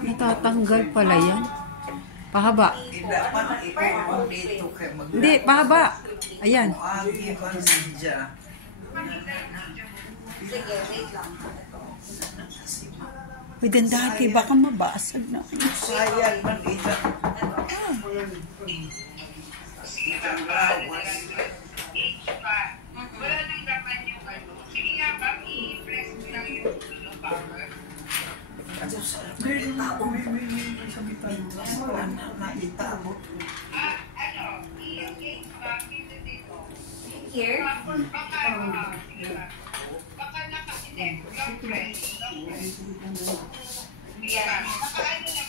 Natatanggal pala yan. Pahaba. Hindi, pahaba. Ayan. Uy, dandaki, baka mabasag na. Sayang man ito. Wala nang dapat yung ano. Sige nga ba, i-press mo lang yung power. Girl, may sabitan mo. Wala na nakita mo. Ano, i-engage ba? Dito dito. Here? Baka naka-connect. Long press. Long press. Yan. Naka-ano na